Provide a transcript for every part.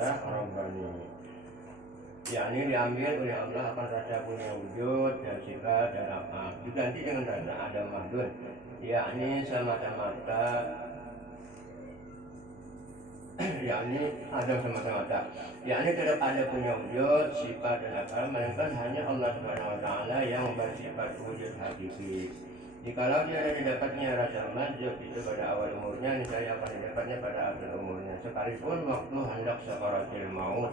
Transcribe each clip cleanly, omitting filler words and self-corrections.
adalah Rabbani, yakni diambil oleh Allah akan rasa punya wujud dan sifat dan af'al, diganti dengan rasa ada mahdud, yakni semata-mata yakni tidak ada punya wujud, sifat dan af'al, melainkan hanya Allah Subhanahu wa taala yang bersifat wujud hakiki. Jikalau dia ada didapatnya rasa mahdud itu pada awal umurnya, niscaya akan didapatnya pada akhir umurnya, sekalipun waktu hendak sakaratil maut.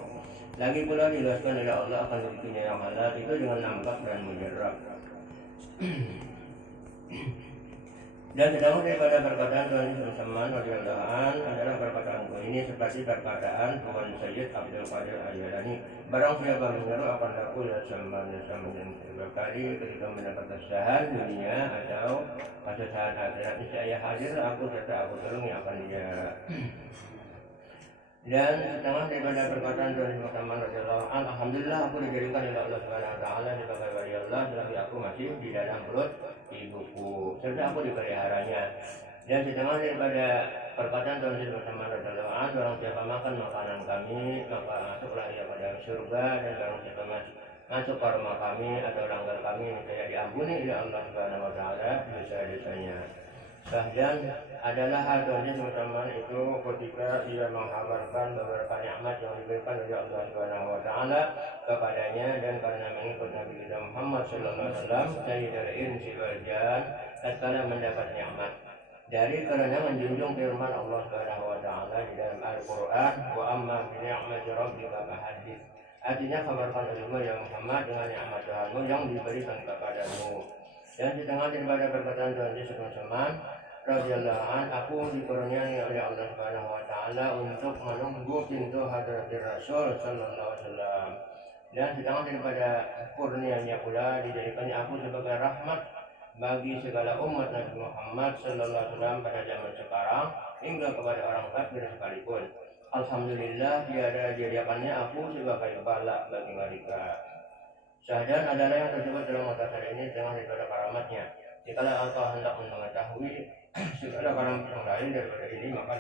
Lagi pula dijelaskan oleh Allah akan rezekinya yang halal itu dengan nampak dan mujarab. Dan sedang daripada perkataan Tuhan Yesus Saman radhiyallahu anhu adalah perkataanku ini seperti perkataan Tuhan Sayyid Abdul Qadir Al-Jilani. Barang siapa menyeru akan aku ya Saman yang berkali ketika mendapat kesusahan dunia atau kesusahan akhirat, niscaya hadir aku serta aku tolong yang akan dia. Dan setengah daripada perkataan Tuhan Yesus Saman radhiyallahu anhu, alhamdulillah aku dijadikan oleh Allah Subhanahu wa taala sebagai wali Allah selagi aku masih di dalam perut ibuku, serta aku dipeliharanya. Dan setengah daripada perkataan Tuhan Yesus Saman radhiyallahu anhu, barang siapa makan makanan kami maka masuklah ia pada surga, dan barang siapa masuk ke rumah kami atau langgar kami niscaya diampuni oleh Allah Subhanahu wa taala dosa-dosanya. Bahkan adalah hal Tuhan Yesus Saman itu ketika ia menghabarkan beberapa nikmat yang diberikan oleh Allah Subhanahu wa taala kepadanya, dan karena mengikut Nabi kita Muhammad sallallahu alaihi wasallam sayyidul insi wal jan tatkala mendapat nikmat dari karena menjunjung firman Allah Subhanahu wa taala di dalam Al-Qur'an, wa amma bi ni'mati rabbika fahaddits. Artinya kabarkan ilmu yang Muhammad dengan nikmat Tuhanmu yang diberikan kepadamu. Dan di tengah daripada perkataan Tuhan Yesus Saman radhiyallahu anhu, aku dikurniai oleh Allah Subhanahu wa taala untuk menunggu pintu hadratir Rasul sallallahu alaihi wasallam. Dan di tengah daripada kurnianya pula dijadikannya aku sebagai rahmat bagi segala umat Nabi Muhammad sallallahu alaihi wasallam pada zaman sekarang hingga kepada orang kafir sekalipun. Alhamdulillah tiada jadikannya aku sebagai bala bagi mereka. Syahadat adalah yang tersebut dalam muhtasar ini tengah daripada karamatnya. Jikalau engkau hendak mengetahui segala karamat yang lain daripada ini, maka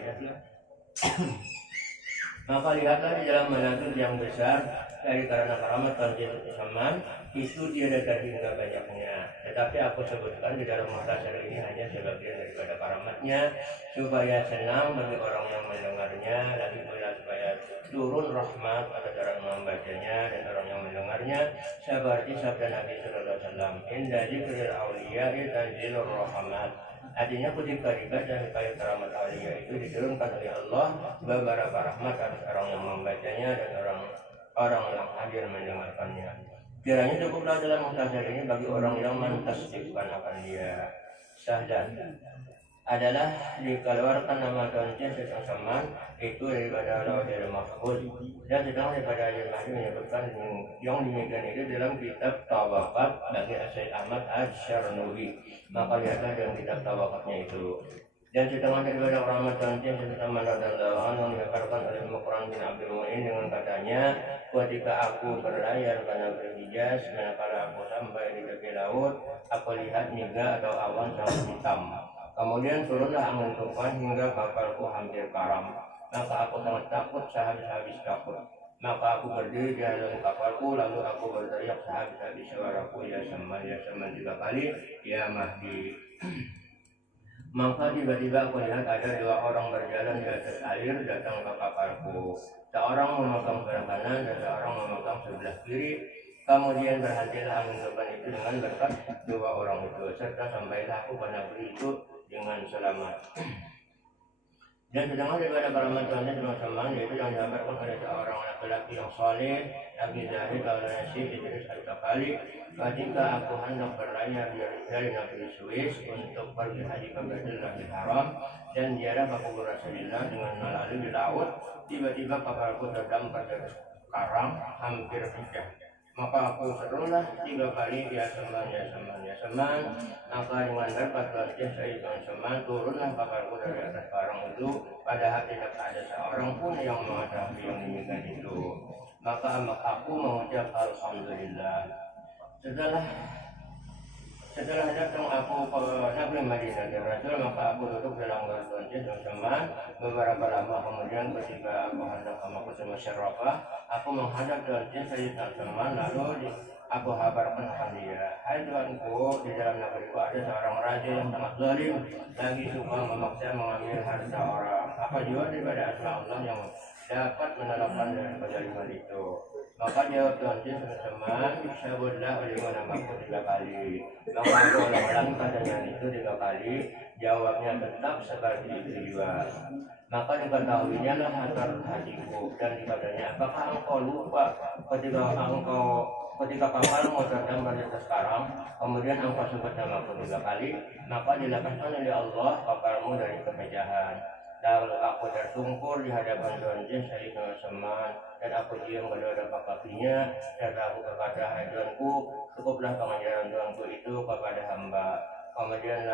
lihatlah di dalam manaqib yang besar dari karena karamat Tuhan Yesus Saman itu tiada tadi hingga banyaknya. Tetapi aku sebutkan di dalam muhtasar ini hanya sebagian daripada karamatnya supaya senang bagi orang yang mendengarnya, lagi pula supaya turun rahmat atas orang yang membacanya dan orang yang mendengarnya, seperti sabda Nabi sallallahu alaihi wasallam, inda dzikril auliya'i tanzilur rahmat. Artinya ketika dibaca hikayat karamat aulia itu diturunkan oleh Allah beberapa rahmat atas orang yang membacanya dan orang yang hadir mendengarkannya. Kiranya cukuplah dalam muhtasar ini bagi orang yang mentasdikkan akan dia. Syahadat adalah dikeluarkan nama Tuhan Yesus Saman itu daripada Lauhul Mahfuz, dan sedang daripada Al-Mahdi menyebutkan yang demikian itu dalam kitab Tawaqat bagi Syekh Ahmad Asy-Syarnubi. Maka lihatlah dalam kitab Tawaqatnya itu. Dan setengah daripada rahmat Tuhan Yesus Saman radhiyallahu anhu dikatakan oleh Muqran bin Abdul Mu'in dengan katanya, ketika aku berlayar karena berhijaz, manakala aku sampai di tepi laut, aku lihat niga atau awan sangat hitam. Kemudian turunlah angin tufan hingga kapalku hampir karam. Maka aku sangat takut sehabis-habis takut. Maka aku berdiri di hadapan kapalku, lalu aku berteriak sehabis-habis suaraku, ya Saman 3 kali, ya Mahdi. Maka tiba-tiba aku lihat ada 2 orang berjalan di atas air datang ke kapalku. Seorang memegang sebelah kanan dan seorang memegang sebelah kiri. Kemudian berhentilah angin tufan itu dengan berkat 2 orang itu, serta sampailah aku ke negeri itu dengan selamat. Dan sedangkan daripada karamat Tuhan Yesus Saman yaitu yang diabarkan oleh seorang laki-laki yang saleh, Nabi Zahid al-Nasib Idris al-Takali, ketika aku hendak berlayar dari negeri Swiss untuk pergi haji ke Baitullah Haram, dan diarah aku Rasulullah dengan melalui di laut, tiba-tiba kapalku terdampar dari karang hampir pecah. Maka aku serulah 3 kali, ya Saman, ya Saman, ya Saman. Maka dengan berkat Tuhan Yesus Saman turunlah kapalku dari atas karang itu, padahal tidak ada seorang pun yang mengetahui yang demikian itu. Maka aku mengucap alhamdulillah. Setelah datang aku ke negeri Madinah dan Rasul, maka aku duduk dalam Tuhan Yesus Saman beberapa lama. Kemudian ketika aku hendak ke Makkah Musyarrafah, aku menghadap Tuhan Jin Sayyidina Utsman, lalu aku habarkan akan dia, hai Tuanku, di dalam negeriku ada seorang raja yang sangat zalim, lagi suka memaksa mengambil harta orang. Apa juga daripada asma Allah yang dapat menolongkan dari kezaliman itu? Maka jawab Tuhan Jin teman-teman, sebutlah oleh namaku 3 kali. Maka aku ulang-ulang padanya itu 3 kali, jawabnya tetap seperti itu juga. Maka diketahuinya lah hantar hatiku, dan dikatanya, apakah engkau lupa ketika kapalmu terendam pada sekarang, kemudian engkau sebut namaku 3 kali, maka dilepaskan oleh Allah kapalmu dari kepecahan. Lalu aku tersungkur di hadapan Tuhan Jin Sayyidina Utsman, dan aku diam kedua kakinya, dan aku berkata, hai Tuanku, cukuplah pengajaran Tuanku itu kepada hamba. Kemudian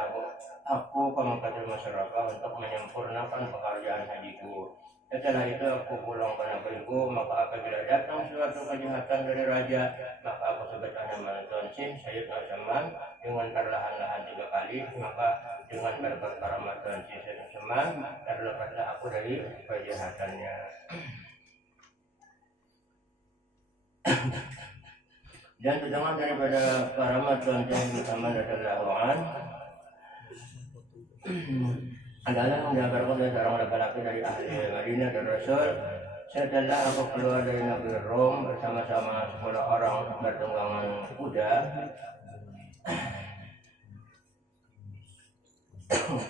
aku pemangkatul masyarakat untuk menyempurnakan pekerjaan hajiku. Setelah itu aku pulang ke negeriku, maka apabila datang suatu kejahatan dari raja, maka aku sebutkan nama Tuan Jin Sayyidina Utsman dengan perlahan-lahan 3 kali, maka dengan berkat karamat Tuan Jin Sayyidina Utsman terlepaslah aku dari kejahatannya. Dan terdengar daripada karamat Tuan Jin Sayyidina Utsman radhiyallahu anhu adalah mengabarkan dari seorang laki-laki dari ahli Madinah dan Rasul, setelah aku keluar dari negeri Rom bersama-sama 10 orang bertunggangan kuda,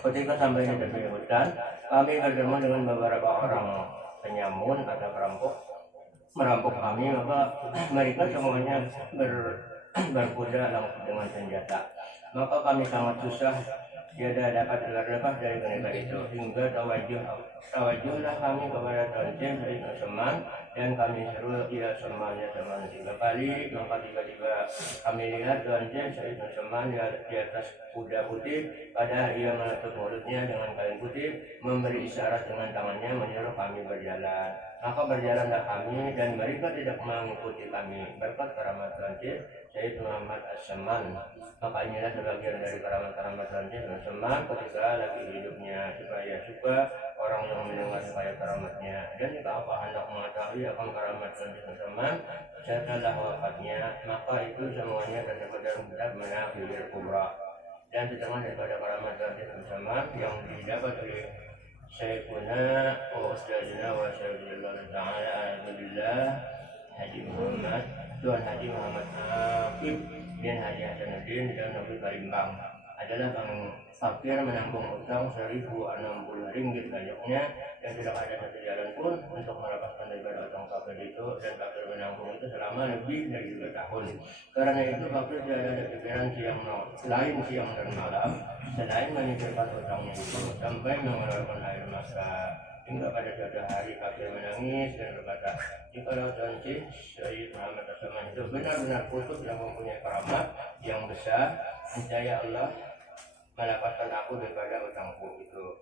ketika sampai di tepi hutan, kami bertemu dengan beberapa orang penyamun atau merampok kami, maka mereka semuanya berkuda lengkap dengan senjata. Maka kami sangat susah tiada dapat terlepas dari mereka itu, hingga tawajuhlah kami kepada Tuan Jin Sayyidina Utsman, dan kami seru ia semuanya 3 kali. Maka tiba-tiba kami lihat Tuan Jin Sayyidina Utsman di atas kuda putih, padahal ia menutup mulutnya dengan kain putih, memberi isyarat dengan tangannya menyuruh kami berjalan. Maka berjalanlah kami, dan mereka tidak mengikuti kami berkat karamat Tuan Jin Sayyid Muhammad As-Saman. Maka inilah sebagian dari karamat-karamat Tuan Jin As-Saman ketika lagi hidupnya, supaya suka orang yang mendengar supaya karamatnya. Dan jika apa hendak mengetahui akan karamat Tuan Jin As-Saman setelah wafatnya, maka itu semuanya terdapat dalam kitab Manaqibul Kubra. Dan setengah daripada karamat Tuan Jin As-Saman yang didapat oleh Syekhuna wa Ustadzina wa Syaikhullah Ta'ala Alhamdulillah Haji Muhammad Tuan Haji Muhammad Aqib bin Haji Hasanuddin dan Nabi Kalimbang adalah Bang Fakir menanggung utang 1.060 ringgit banyaknya, dan tidak ada satu jalan pun untuk melepaskan daripada utang Fakir itu, dan Fakir menanggung itu selama lebih dari 2 tahun. Karena itu Fakir tidak ada pikiran siang dan malam selain menyingkirkan utangnya itu sampai mengeluarkan air mata. Hingga pada suatu hari Fakir menangis dan berkata, jikalau Tuan Jin Sayyid Muhammad As-Saman itu benar-benar kutub yang mempunyai keramat yang besar, niscaya Allah melepaskan aku daripada utangku itu.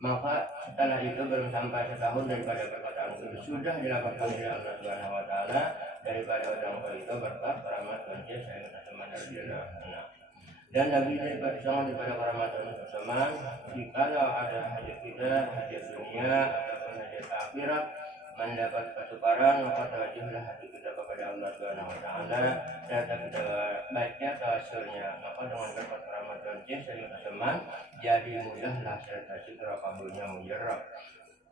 Maka setelah itu belum sampai setahun daripada perkataan itu sudah dilepaskan oleh Allah Subhanahu wa Ta'ala daripada utangku itu berkat keramat Tuan Jin Sayyid As-Saman radhiyallahu anhu. Dan Nabi sangat daripada keramat Tuan Jin As-Saman, jikalau ada hajat kita, hajat dunia ataupun hajat akhirat, mendapat kesukaran, maka tawajuhlah hati kita kepada Allah Subhanahu wa Ta'ala, dan kita baca tawassulnya. Maka dengan berkat keramat Tuan Jin Sayyid As-Saman, jadi mudahlah serta segera kabulnya mujarrab.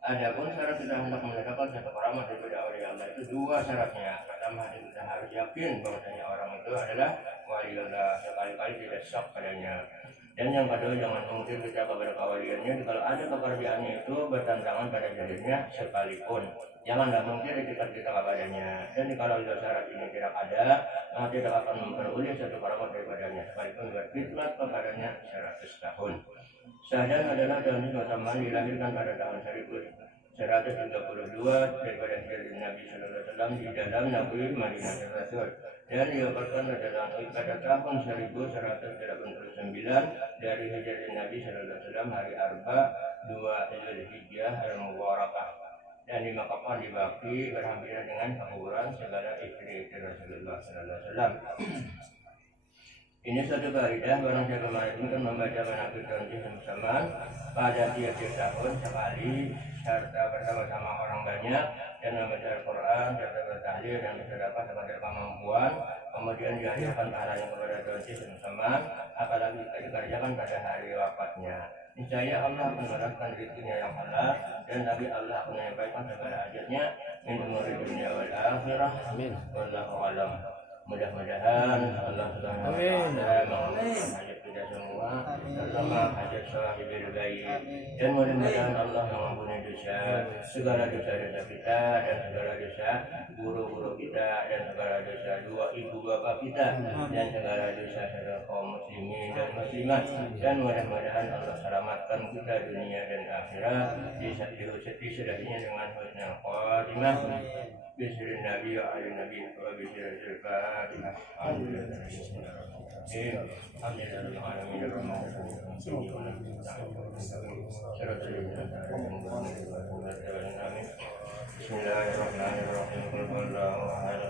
Adapun syarat kita hendak mendapatkan satu keramat daripada awliya Allah itu 2 syaratnya. Pertama, kita harus yakin bahwasanya orang itu adalah wali Allah, sekali-kali tidak syok padanya. Dan yang kedua, jangan mungkin kita kepada kewaliannya kalau ada pekerjaannya itu bertentangan pada jadinya sekalipun. Janganlah mungkin kita kepadanya. Dan kalau syarat ini tidak ada, maka tidak akan memperoleh satu keramat daripadanya sekalipun berkhidmat kepadanya 100 tahun. Syahadat adalah Tuan Jin As-Saman dilahirkan pada tahun 1132 daripada hijrah Nabi Sallallahu Alaihi Wasallam di dalam negeri Madinah Rasul, dan diwafatkan pada tahun 1189 dari hijrah Nabi Sallallahu Alaihi Wasallam hari Arba 2 Dzulhijjah al-Mubarakah, dan dimakamkan di Baqi berhampiran dengan kuburan segala istri Rasulullah Sallallahu Alaihi Wasallam. Ini suatu kaidah barang siapa melakukan membacakan akhir tahun bersama pada tiap-tiap tahun sekali serta bersama-sama orang banyak dan membaca Al-Quran serta bertahlil dan bersedekah sepanjang kemampuan, kemudian dihadiahkan pahalanya kepada tahun bersama, apalagi jika dikerjakan pada hari wafatnya. Niscaya Allah akan membalaskan rezekinya yang halal dan Nabi Allah akan menyampaikan segala hajatnya min umuri dunia wal akhirah. Amin. Wallahu a'lam. Mudah-mudahan Allah Subhanahu wa taala mengabulkan hajat kita semua, terutama hajat sahibil ghaib, dan mudah-mudahan Allah mengampuni dosa segala dosa-dosa kita dan segala dosa guru-guru kita dan segala dosa dua ibu bapak kita dan segala dosa saudara kaum muslimin dan muslimat, dan mudah-mudahan Allah selamatkan kita dunia dan akhirat disertai dengan husnul khatimah. Bismillah Nabi wa ali Nabi wa bismillahil Fatihah. Bismillahirrahmanirrahim.